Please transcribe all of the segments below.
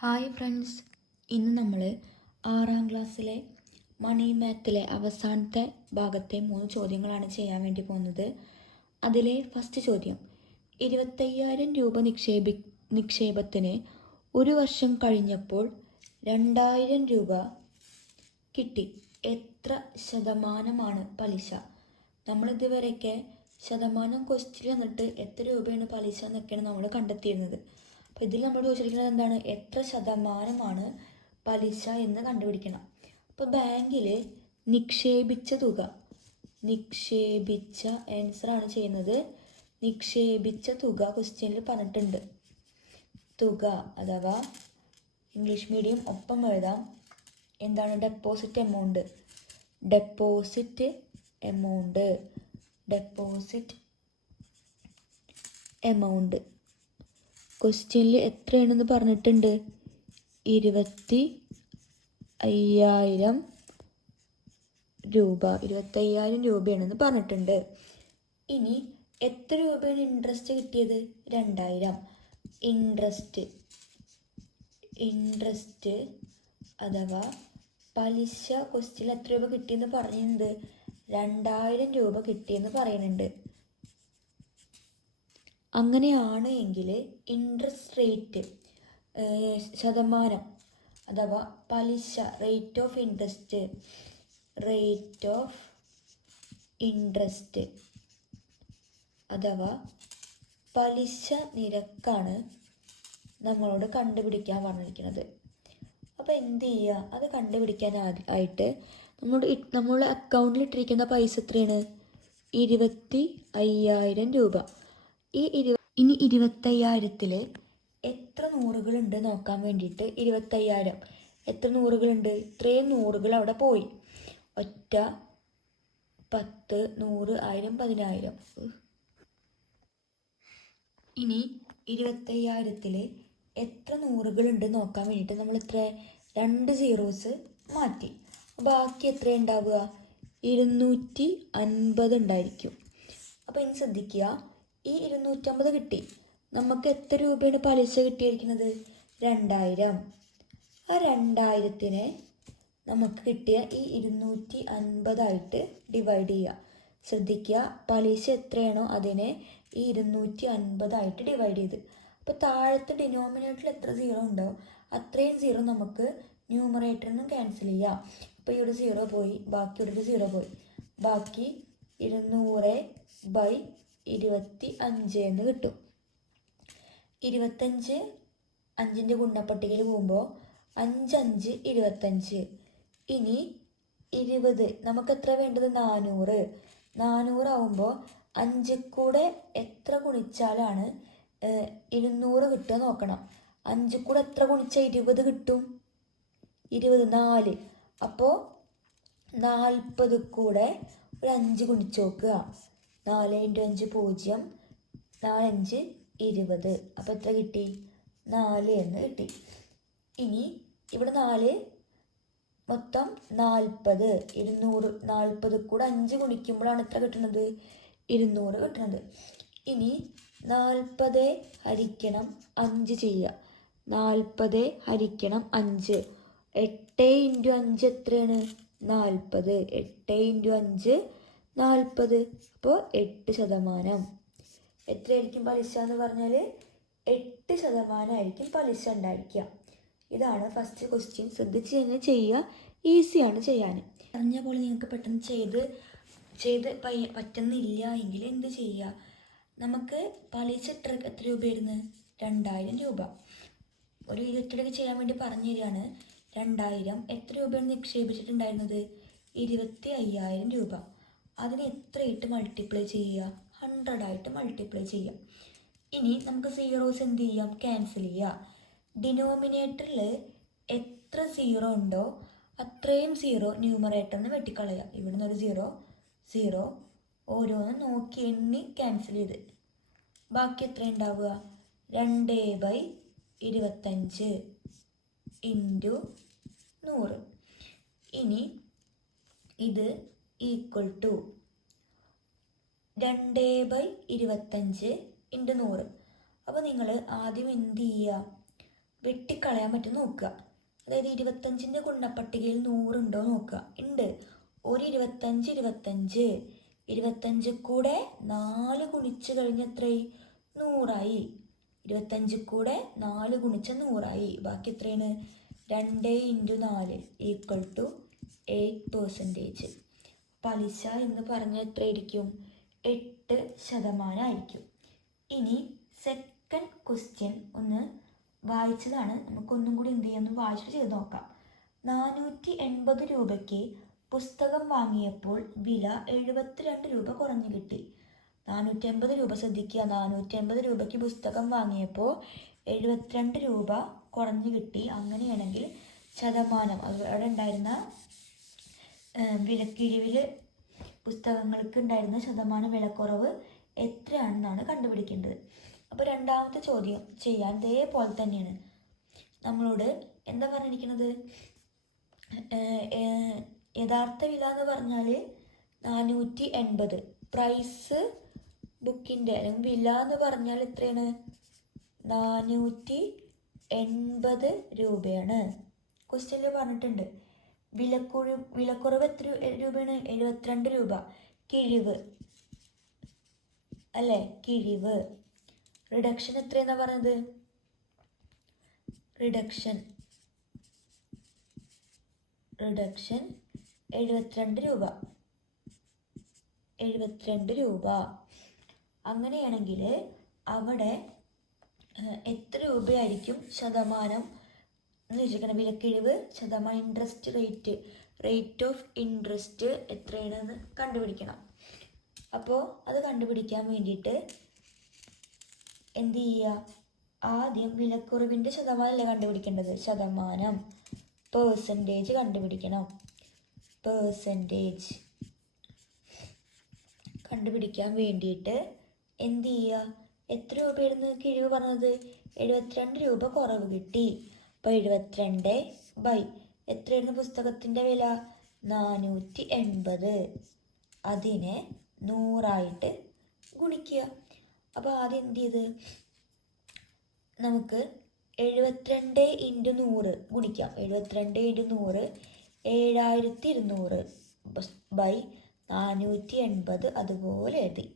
Hi friends, ഇന്ന് നമ്മൾ 6ാം ക്ലാസ്സിലെ മണി മാത്തിലെ അവസാനത്തെ ഭാഗത്തെ 3 ചോദ്യങ്ങളാണ് ചെയ്യാൻ വേണ്ടി പോകുന്നത്. അതിലെ ഫസ്റ്റ് ചോദ്യം, 25,000 രൂപ നിക്ഷേപത്തിന് ഒരു വർഷം കഴിഞ്ഞപ്പോൾ 2,000 രൂപ കിട്ടി. എത്ര ശതമാനമാണ് പലിശ? നമ്മളിതുവരെയൊക്കെ ശതമാനം ക്വസ്റ്റ്യൻ എന്നിട്ട് എത്ര രൂപയാണ് പലിശ എന്നൊക്കെയാണ് നമ്മൾ കണ്ടെത്തിയിരുന്നത്. അപ്പോൾ ഇതിൽ നമ്മൾ ചോദിച്ചിരിക്കുന്നത് എന്താണ്? എത്ര ശതമാനമാണ് പലിശ എന്ന് കണ്ടുപിടിക്കണം. അപ്പോൾ ബാങ്കിൽ നിക്ഷേപിച്ച തുക, നിക്ഷേപിച്ച ആൻസറാണ് ചെയ്യുന്നത്. നിക്ഷേപിച്ച തുക ക്വസ്റ്റ്യനിൽ പറഞ്ഞിട്ടുണ്ട്. തുക അഥവാ ഇംഗ്ലീഷ് മീഡിയം ഒപ്പം എഴുതാം. എന്താണ്? Deposit amount. Deposit amount. Deposit amount ക്വസ്റ്റ്യനിൽ എത്രയാണെന്ന് പറഞ്ഞിട്ടുണ്ട്? 25,000 രൂപ. 25,000 രൂപയാണെന്ന് പറഞ്ഞിട്ടുണ്ട്. ഇനി എത്ര രൂപയാണ് ഇൻട്രസ്റ്റ് കിട്ടിയത്? 2,000. ഇൻട്രസ്റ്റ് അഥവാ പലിശ ക്വസ്റ്റ്യനിൽ എത്ര രൂപ കിട്ടിയെന്ന് പറയുന്നുണ്ട്? 2,000 രൂപ കിട്ടിയെന്ന് പറയുന്നുണ്ട്. അങ്ങനെയാണ് എങ്കിൽ ഇൻട്രസ്റ്റ് റേറ്റ്, ശതമാനം അഥവാ പലിശ, റേറ്റ് ഓഫ് ഇൻട്രസ്റ്റ് അഥവാ പലിശ നിരക്കാണ് നമ്മളോട് കണ്ടുപിടിക്കാൻ പറഞ്ഞിരിക്കുന്നത്. അപ്പോൾ എന്ത് ചെയ്യുക? അത് കണ്ടുപിടിക്കാനായിട്ട് നമ്മുടെ അക്കൗണ്ടിൽ ഇട്ടിരിക്കുന്ന പൈസ എത്രയാണ്? 25,000 രൂപ. ഇനി 25,000-ൽ എത്ര നൂറുകളുണ്ട് നോക്കാൻ വേണ്ടിയിട്ട് 25,000 എത്ര നൂറുകളുണ്ട്? ഇത്രയും നൂറുകൾ അവിടെ പോയി. 1, 10, 100, 1000, 10,000. ഇനി 25,000-ൽ എത്ര നൂറുകളുണ്ട് നോക്കാൻ വേണ്ടിയിട്ട് നമ്മൾ എത്ര 2 സീറോസ് മാറ്റി. ബാക്കി എത്ര ഉണ്ടാവുക? 250 ഉണ്ടായിരിക്കും. അപ്പോൾ ഇനി ശ്രദ്ധിക്കുക, ഈ 250 കിട്ടി. നമുക്ക് എത്ര രൂപയാണ് പലിശ കിട്ടിയിരിക്കുന്നത്? 2,000. ആ 2,000-നെ നമുക്ക് കിട്ടിയ ഈ 250 ഡിവൈഡ് ചെയ്യുക. ശ്രദ്ധിക്കുക, പലിശ എത്രയാണോ അതിനെ ഈ 250 ഡിവൈഡ് ചെയ്ത്. അപ്പോൾ താഴത്തെ ഡിനോമിനേറ്ററിൽ എത്ര സീറോ ഉണ്ടോ അത്രയും സീറോ നമുക്ക് ന്യൂമറേറ്ററിൽ നിന്നും ക്യാൻസൽ ചെയ്യാം. അപ്പോൾ ഈ ഒരു സീറോ പോയി, ബാക്കി ഒരു സീറോ പോയി. ബാക്കി 200/25 എന്ന് കിട്ടും. 25 5ൻ്റെ ഗുണപട്ടികയിൽ പോകുമ്പോൾ 5 5 25. ഇനി 20 നമുക്ക് എത്ര വേണ്ടത്? 400. 400 ആവുമ്പോൾ 5 കൂടെ എത്ര ഗുണിച്ചാലാണ് 200 കിട്ടുക നോക്കണം. 5 കൂടെ എത്ര ഗുണിച്ചാൽ 20 കിട്ടും? 20 4. അപ്പോൾ 40 കൂടെ ഒരു 5 ഗുണിച്ച് നോക്കുക. 4 × 5 0, 4 5 20. അപ്പോൾ എത്ര കിട്ടി? 4 എന്ന് കിട്ടി. ഇനി ഇവിടെ 4 മൊത്തം 40. 240 കൂടെ 5 ഗുണിക്കുമ്പോഴാണ് എത്ര കിട്ടുന്നത്? 200 കിട്ടുന്നത്. ഇനി 40 ഹരിക്കണം 5 ചെയ്യുക. 40 ഹരിക്കണം 5. 8 × 5 എത്രയാണ്? 40. 8 × 5 40. അപ്പോൾ 8%. എത്രയായിരിക്കും പലിശ എന്ന് പറഞ്ഞാൽ? 8% ആയിരിക്കും പലിശ ഉണ്ടായിരിക്കുക. ഇതാണ് ഫസ്റ്റ് ക്വസ്റ്റ്യൻ. ശ്രദ്ധിച്ച് തന്നെ ചെയ്യുക, ഈസിയാണ് ചെയ്യാൻ. പറഞ്ഞ പോലെ നിങ്ങൾക്ക് പെട്ടെന്ന് ചെയ്ത് പറ്റുന്നില്ല എങ്കിൽ എന്ത് ചെയ്യുക? നമുക്ക് പലിശ എത്ര രൂപയായിരുന്നു? 2,000 രൂപ. ഒരു ഇതൊക്കെ ചെയ്യാൻ വേണ്ടി പറഞ്ഞു തരികയാണ്. 2,000 എത്ര രൂപയാണ് നിക്ഷേപിച്ചിട്ടുണ്ടായിരുന്നത്? 25,000 രൂപ. അതിന് എത്രയായിട്ട് മൾട്ടിപ്ലൈ ചെയ്യുക? 100 മൾട്ടിപ്ലൈ ചെയ്യാം. ഇനി നമുക്ക് സീറോസ് എന്ത് ചെയ്യാം? ക്യാൻസൽ ചെയ്യുക. ഡിനോമിനേറ്ററിൽ എത്ര സീറോ ഉണ്ടോ അത്രയും സീറോ ന്യൂമറേറ്ററിന് വെട്ടിക്കളയുക. ഇവിടുന്ന് ഒരു സീറോ ഓരോന്ന് നോക്കി എണ്ണി ക്യാൻസൽ ചെയ്ത് ബാക്കി എത്ര ഉണ്ടാവുക? 2/25 × 100. ഇനി ഇത് ഈക്വൽ ടു 2/25 × 100. അപ്പോൾ നിങ്ങൾ ആദ്യം എന്ത് ചെയ്യുക? വെട്ടിക്കളയാൻ പറ്റും നോക്കുക. അതായത് 25ൻ്റെ ഗുണപട്ടികയിൽ 100 ഉണ്ടോ നോക്കുക. ഉണ്ട്. ഒരു 25 25 കൂടെ 4 ഗുണിച്ച് കഴിഞ്ഞ എത്രയായി? 100ആയി. 25 കൂടെ 4 ഗുണിച്ച 100ആയി. ബാക്കി എത്രയാണ്? 2 × 4 = 8%. പലിശ എന്ന് പറഞ്ഞാൽ എത്രയായിരിക്കും? 8% ആയിരിക്കും. ഇനി സെക്കൻഡ് ക്വസ്റ്റ്യൻ ഒന്ന് വായിച്ചതാണ്, നമുക്കൊന്നും കൂടി എന്ത് ചെയ്യാം, ഒന്ന് വായിച്ചിട്ട് ചെയ്ത് നോക്കാം. 480 രൂപയ്ക്ക് പുസ്തകം വാങ്ങിയപ്പോൾ വില 72 രൂപ കുറഞ്ഞു കിട്ടി. 480 രൂപ, ശ്രദ്ധിക്കുക, 480 രൂപയ്ക്ക് പുസ്തകം വാങ്ങിയപ്പോൾ 72 രൂപ കുറഞ്ഞു കിട്ടി. അങ്ങനെയാണെങ്കിൽ ശതമാനം, അവിടെ ഉണ്ടായിരുന്ന വിലക്കിഴിവിൽ പുസ്തകങ്ങൾക്ക് ഉണ്ടായിരുന്ന ശതമാനം വിലക്കുറവ് എത്രയാണെന്നാണ് കണ്ടുപിടിക്കേണ്ടത്. അപ്പോൾ രണ്ടാമത്തെ ചോദ്യം ചെയ്യാൻ ഇതേപോലെ തന്നെയാണ്. നമ്മളോട് എന്താ പറഞ്ഞിരിക്കുന്നത്? യഥാർത്ഥ വില എന്ന് പറഞ്ഞാൽ 480, പ്രൈസ് ബുക്കിൻ്റെ അല്ലെങ്കിൽ വില എന്ന് പറഞ്ഞാൽ എത്രയാണ്? 480 രൂപയാണ്. ക്വസ്റ്റ്യനിൽ പറഞ്ഞിട്ടുണ്ട്. വിലക്കുറവ് എത്ര രൂപയാണ്? 72 രൂപ. കിഴിവ് അല്ലേ? കിഴിവ്. റിഡക്ഷൻ എത്രയെന്നാണ് പറഞ്ഞത്? റിഡക്ഷൻ 72 രൂപ. 72 രൂപ. അങ്ങനെയാണെങ്കിൽ അവിടെ എത്ര രൂപയായിരിക്കും ശതമാനം എന്ന് ചോദിക്കണം? വിലക്കിഴിവ് ശതമാനം, ഇൻട്രസ്റ്റ് റേറ്റ് ഓഫ് ഇൻട്രസ്റ്റ് എത്രയാണെന്ന് കണ്ടുപിടിക്കണം. അപ്പോൾ അത് കണ്ടുപിടിക്കാൻ വേണ്ടിയിട്ട് എന്ത് ചെയ്യുക? ആദ്യം വിലക്കുറവിൻ്റെ ശതമാനമല്ലേ കണ്ടുപിടിക്കേണ്ടത്? ശതമാനം, പേഴ്സൻറ്റേജ് കണ്ടുപിടിക്കണം. പേഴ്സൻറ്റേജ് കണ്ടുപിടിക്കാൻ വേണ്ടിയിട്ട് എന്ത് ചെയ്യുക? എത്ര രൂപയായിരുന്നു കിഴിവ് പറഞ്ഞത്? 72 രൂപ കുറവ് കിട്ടി. അപ്പോൾ 72 എത്രയായിരുന്നു പുസ്തകത്തിൻ്റെ വില? 480. അതിനെ 100 ഗുണിക്കുക. അപ്പോൾ ആദ്യം എന്ത് ചെയ്ത് നമുക്ക് 72 × 100 ഗുണിക്കാം. 72 × 100 7200 480 അതുപോലെ എഴുതി.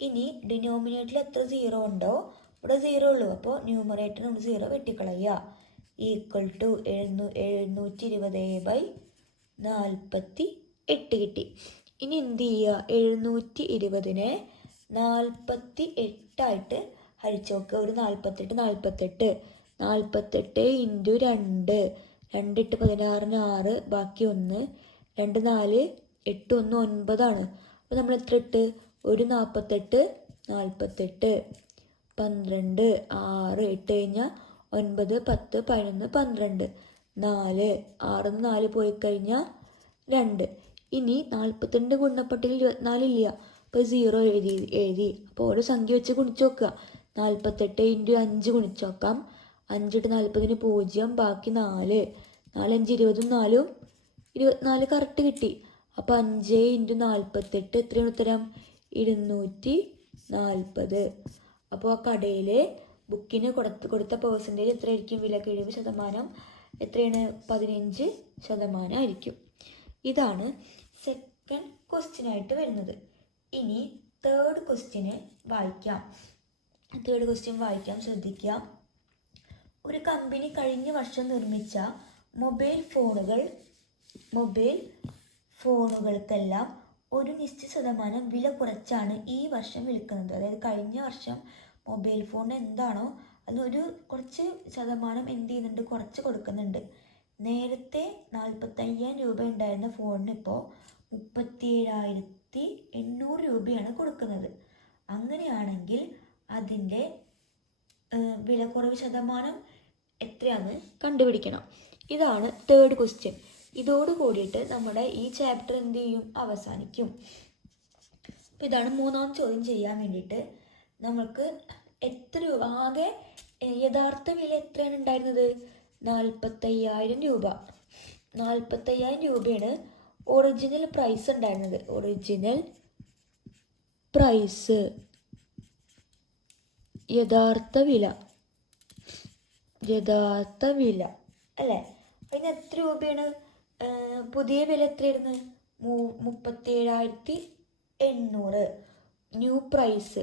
ഇനി ഡിനോമിനേറ്ററിൽ എത്ര 0 ഉണ്ടോ ഇവിടെ 0 ഉള്ളൂ. അപ്പോൾ ന്യൂമറേറ്റർ നമ്മൾ 0 വെട്ടിക്കളയുക. = 720/48 കിട്ടി. ഇനി എന്ത് ചെയ്യുക? 720നെ 48 ഹരിച്ചു നോക്കുക. ഒരു 48 × 2 2 8 16 6, ബാക്കി 1, 2 4 8 1 9 അപ്പോൾ നമ്മൾ എത്ര ഇട്ട്? ഒരു 48 12 6 ഇട്ട് കഴിഞ്ഞാൽ 9 10 11 12 4 6 4 പോയി കഴിഞ്ഞാൽ 2. ഇനി 42 ഗുണപട്ടികയിൽ 24 ഇല്ല. അപ്പോൾ 0 എഴുതി. അപ്പോൾ ഓരോ സംഖ്യ വെച്ച് ഗുണിച്ച് നോക്കുക. 48 × 5 ഗുണിച്ച് നോക്കാം. 5 ഇട്ട് 40 0, ബാക്കി 4 4 5 20 24 കറക്റ്റ് കിട്ടി. അപ്പോൾ 5 × 48 എത്രയാണ് ഉത്തരം? 240. അപ്പോൾ ആ കടയിൽ ബുക്കിന് കൊടുത്ത പേഴ്സൻറ്റേജ് എത്രയായിരിക്കും? വിലക്കിഴിവ് ശതമാനം എത്രയാണ്? 15% ആയിരിക്കും. ഇതാണ് സെക്കൻഡ് ക്വസ്റ്റ്യനായിട്ട് വരുന്നത്. ഇനി തേർഡ് ക്വസ്റ്റ്യൻ വായിക്കാം. ശ്രദ്ധിക്കാം. ഒരു കമ്പനി കഴിഞ്ഞ വർഷം നിർമ്മിച്ച മൊബൈൽ ഫോണുകൾക്കെല്ലാം ഒരു നിശ്ചിത ശതമാനം വില കുറച്ചാണ് ഈ വർഷം വിൽക്കുന്നത്. അതായത് കഴിഞ്ഞ വർഷം മൊബൈൽ ഫോൺ എന്താണോ അതിനൊരു കുറച്ച് ശതമാനം എന്ത് ചെയ്യുന്നുണ്ട്? കുറച്ച് കൊടുക്കുന്നുണ്ട്. നേരത്തെ 45,000 രൂപ ഉണ്ടായിരുന്ന ഫോണിന് ഇപ്പോൾ 37,800 രൂപയാണ് കൊടുക്കുന്നത്. അങ്ങനെയാണെങ്കിൽ അതിൻ്റെ വിലക്കുറവ് ശതമാനം എത്രയാണെന്ന് കണ്ടുപിടിക്കണം. ഇതാണ് തേർഡ് ക്വസ്റ്റ്യൻ. ഇതോട് കൂടിയിട്ട് നമ്മുടെ ഈ ചാപ്റ്റർ എന്ത് ചെയ്യും? അവസാനിക്കും. അപ്പോൾ ഇതാണ് മൂന്നാമത്തെ ചോദ്യം ചെയ്യാൻ വേണ്ടിയിട്ട് നമുക്ക് എത്ര രൂപ ആകെ യഥാർത്ഥ വില എത്രയാണ് ഉണ്ടായിരുന്നത്? 45,000 രൂപ. 45,000 രൂപയാണ് ഒറിജിനൽ പ്രൈസ് ഉണ്ടായിരുന്നത്. ഒറിജിനൽ പ്രൈസ്, യഥാർത്ഥ വില. യഥാർത്ഥ വില അല്ലേ? അതിന് എത്ര രൂപയാണ്? പുതിയ വില എത്രയായിരുന്നു? 37,800. ന്യൂ പ്രൈസ്,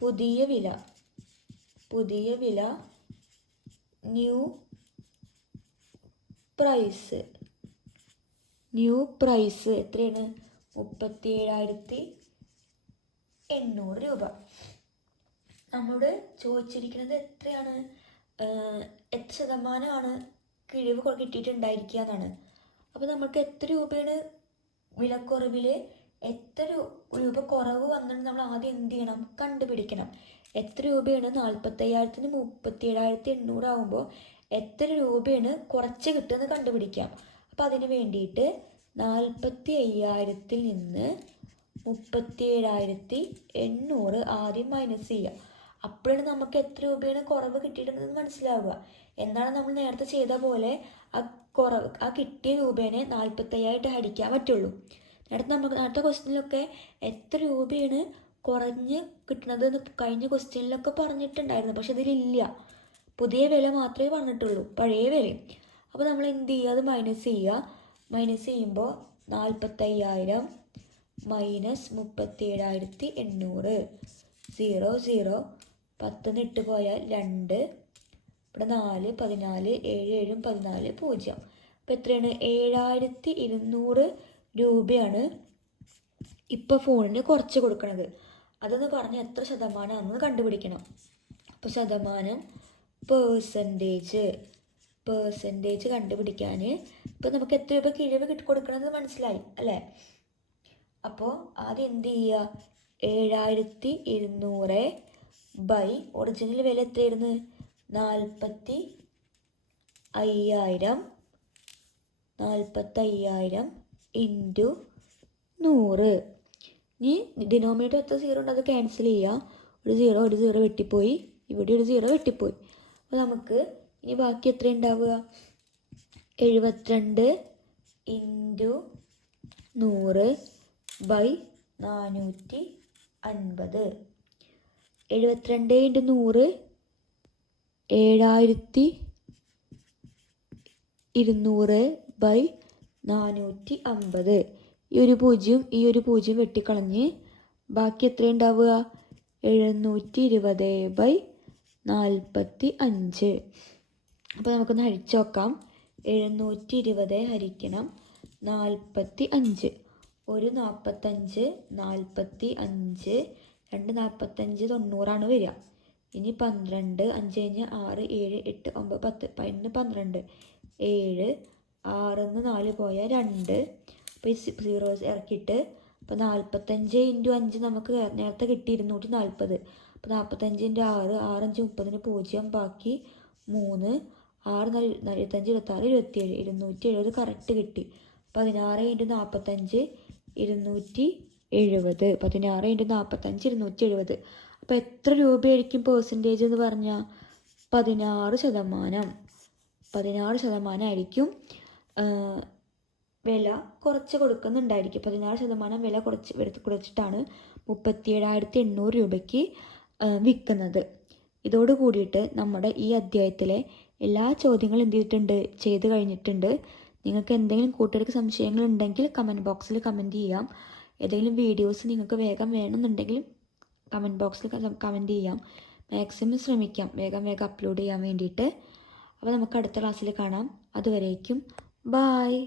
പുതിയ വില ന്യൂ പ്രൈസ് എത്രയാണ്? 37,800 രൂപ. നമ്മോട് ചോദിച്ചിരിക്കുന്നത് എത്രയാണ്, എത്ര ശതമാനമാണ് കിഴിവ് കിട്ടിയിട്ടുണ്ടായിരിക്കുക എന്നാണ്. അപ്പോൾ നമുക്ക് എത്ര രൂപയാണ് വിലക്കുറവിൽ എത്ര രൂപ കുറവ് വന്നിട്ട് നമ്മൾ ആദ്യം എന്ത് ചെയ്യണം? കണ്ടുപിടിക്കണം. എത്ര രൂപയാണ് 45,000-ന് 37,800 ആകുമ്പോൾ എത്ര രൂപയാണ് കുറച്ച് കിട്ടുമെന്ന് കണ്ടുപിടിക്കാം. അപ്പം അതിന് വേണ്ടിയിട്ട് 45,000-ൽ നിന്ന് 37,800 ആദ്യം മൈനസ് ചെയ്യുക. അപ്പോഴാണ് നമുക്ക് എത്ര രൂപയാണ് കുറവ് കിട്ടിയിട്ടുണ്ടെന്ന് മനസ്സിലാവുക. എന്താണ് നമ്മൾ നേരത്തെ ചെയ്ത പോലെ ആ കിട്ടിയ രൂപേനെ 45,000 ഹരിക്കാൻ പറ്റുള്ളൂ. നേരത്തെ ക്വസ്റ്റ്യനിലൊക്കെ എത്ര രൂപയാണ് കുറഞ്ഞ് കിട്ടുന്നത് എന്ന് കഴിഞ്ഞ ക്വസ്റ്റ്യനിലൊക്കെ പറഞ്ഞിട്ടുണ്ടായിരുന്നു. പക്ഷെ ഇതിലില്ല, പുതിയ വില മാത്രമേ പറഞ്ഞിട്ടുള്ളൂ, പഴയ വിലയും. അപ്പോൾ നമ്മൾ എന്ത് ചെയ്യുക? അത് മൈനസ് ചെയ്യുക. മൈനസ് ചെയ്യുമ്പോൾ 45,000 മൈനസ് 37,800, 0 0 10 ഇട്ട് പോയാൽ 2, ഇവിടെ 4 14, 7 7 14 0. അപ്പോൾ എത്രയാണ്? 7,200 രൂപയാണ് ഇപ്പോൾ ഫോണിന് കുറച്ച് കൊടുക്കുന്നത്. അതെന്ന് പറഞ്ഞാൽ എത്ര ശതമാനമാണെന്ന് കണ്ടുപിടിക്കണം. അപ്പോൾ ശതമാനം, പേഴ്സൻറ്റേജ് കണ്ടുപിടിക്കാൻ ഇപ്പോൾ നമുക്ക് എത്ര രൂപ കിഴിവ് കൊടുക്കണമെന്ന് മനസ്സിലായി അല്ലേ? അപ്പോൾ ആദ്യം എന്ത് ചെയ്യുക? 7,200 ബൈ ഒറിജിനൽ വില എത്രയായിരുന്നു? 45,000 ഇൻറ്റു 100. ഇനി ഡിനോമിനേറ്റർ എത്ര സീറോ ഉണ്ട് അത് ക്യാൻസൽ ചെയ്യുക. ഒരു സീറോ വെട്ടിപ്പോയി, ഇവിടെ ഒരു സീറോ വെട്ടിപ്പോയി. അപ്പോൾ നമുക്ക് ഇനി ബാക്കി എത്ര ഉണ്ടാവുക? 72 ഇൻറ്റു 100 ബൈ 450. 72 into 100 7,200 by 450. ഈ ഒരു പൂജ്യം വെട്ടിക്കളഞ്ഞ് ബാക്കി എത്ര ഉണ്ടാവുക? 720 ബൈ 45. അപ്പോൾ നമുക്കൊന്ന് ഹരിച്ച് നോക്കാം. 720 ഹരിക്കണം 45. 1 45, 45, 2 45, 90 വരിക. ഇനി 12, 5 കഴിഞ്ഞ് 6 7 8 9 10, 11 12, 7 6 4 പോയാൽ 2. അപ്പോൾ ഈ സീറോസ് ഇറക്കിയിട്ട് അപ്പോൾ 45 ഇൻറ്റു 5 നമുക്ക് നേരത്തെ കിട്ടി 240. അപ്പോൾ 45 ഇൻറ്റു 6, 6 5 30, 0 ബാക്കി 3, 6 45 26 27, 270 കറക്റ്റ് കിട്ടി. 16 ഇൻറ്റു 45 270, 16 ഇൻറ്റു 45 270. അപ്പോൾ എത്ര രൂപയായിരിക്കും പേഴ്സൻറ്റേജ് എന്ന് പറഞ്ഞാൽ? 16% ആയിരിക്കും വില കുറച്ച് കൊടുക്കുന്നുണ്ടായിരിക്കും. 16% വില കുറച്ചിട്ടാണ് 37,800 രൂപയ്ക്ക് വിൽക്കുന്നത്. ഇതോട് കൂടിയിട്ട് നമ്മുടെ ഈ അധ്യായത്തിലെ എല്ലാ ചോദ്യങ്ങളും ചെയ്ത് കഴിഞ്ഞിട്ടുണ്ട്. നിങ്ങൾക്ക് എന്തെങ്കിലും കൂട്ടുകാർക്ക് സംശയങ്ങളുണ്ടെങ്കിൽ കമൻറ്റ് ബോക്സിൽ കമൻറ്റ് ചെയ്യാം. ഏതെങ്കിലും വീഡിയോസ് നിങ്ങൾക്ക് വേഗം വേണമെന്നുണ്ടെങ്കിൽ കമൻറ്റ് ബോക്സിൽ കമൻറ്റ് ചെയ്യാം. മാക്സിമം ശ്രമിക്കാം വേഗം അപ്ലോഡ് ചെയ്യാൻ വേണ്ടിയിട്ട്. അപ്പോൾ നമുക്ക് അടുത്ത ക്ലാസ്സിൽ കാണാം. അതുവരേക്കും ബായ്.